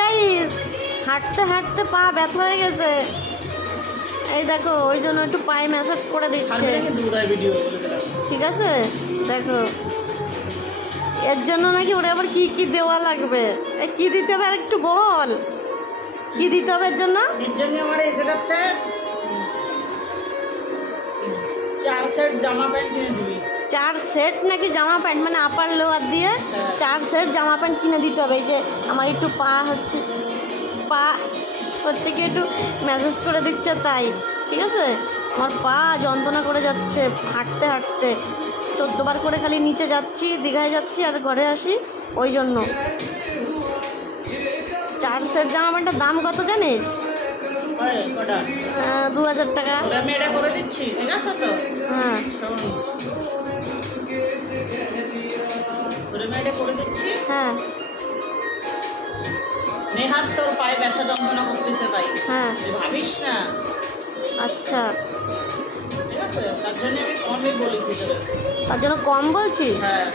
Guys হাঁটতে হাঁটতে পা ব্যথা হয়ে গেছে, এই দেখো ওই জন্য একটু পায়ে ম্যাসাজ করে দিচ্ছে। ঠিক আছে দেখো, এর জন্য নাকি ওরা আবার কি কি দেওয়া লাগবে, কি দিতে হবে আর একটু বল, কি দিতে হবে এর জন্য? এর জন্য আমার এই সেটআপটা 4 সেট জামা প্যান্ট কিনে দিবি। 4 সেট নাকি জামা প্যান্ট, মানে আপার লোয়ার দিয়ে 4 সেট জামা প্যান্ট কিনে দিতে হবে। এই যে আমার একটু পা হচ্ছে কি একটু ম্যাসাজ করে দিচ্ছে তাই। ঠিক আছে, আমার পা যন্ত্রণা করে যাচ্ছে হাঁটতে হাঁটতে, 14 বার করে খালি নিচে যাচ্ছি, দীঘায় যাচ্ছি আর ঘরে আসি, ওই জন্য। 4 সেট জামা প্যান্টের দাম কত জানিস? 2000 টাকা। আমি এটা করে দিচ্ছি, ঠিক আছে তো? হ্যাঁ আমি এটা করে দিচ্ছি। হ্যাঁ নেহাত তোর পায়ে ব্যথা যন্ত্রণা করতেছে তাই। হ্যাঁ ভাবিস না। আচ্ছা, ঠিক আছে, তার জন্য আমি কমই বলেছি তোদের। তার জন্য কম বলছিস? হ্যাঁ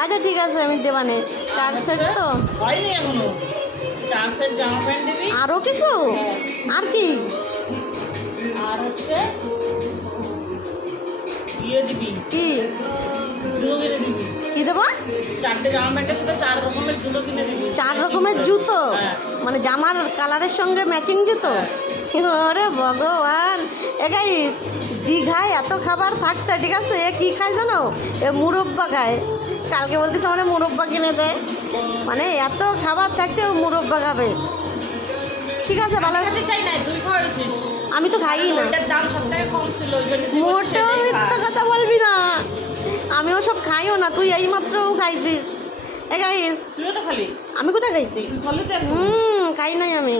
আচ্ছা ঠিক আছে, আমি দেবানে। 4 সেট তো হয়নি এখনো। 4 সেট জামা প্যান্ট দিবি। আরও কিছু? আর কি? আর হচ্ছে ইয়ে দিবি, কি জুতো কিনে দিবি। কি দেবো? 4টে জামা প্যান্টের সাথে 4 রকমের জুতো কিনে দিবি। 4 রকমের জুতো? হ্যাঁ। মানে জামার কালারের সঙ্গে ম্যাচিং জুতো? ওরে ভগবান, এ গাইস দীঘায় এত খাবার থাকতে, ঠিক আছে, এ কী খায় জানো? এ মুরব্বা খায়। কালকে বলতেছে মানে মুরব্বা কিনে দেয়, মানে এত খাবার থাকতে ও মুরব্বা খাবে। ঠিক আছে ভালো। খেতে চাই না, তুই খাওয়াইছিস। আমি তো খাই না। ওটার দাম সবথেকে কম ছিল, ওই জন্য তুই মোটেও মিথ্যা কথা বলবি না, আমিও সব খাইও না, তুই এইমাত্রও খাইছিস। এ গাইস তুইও তো খালি। আমি কোথায় খাইছি? তুই খালি তো এখন। খাই নাই আমি।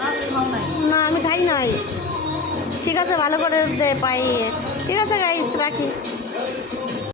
না, তুই খাও নাই। না আমি খাই নাই। ঠিক আছে ভালো করে দে পাই। ঠিক আছে গাইস রাখি।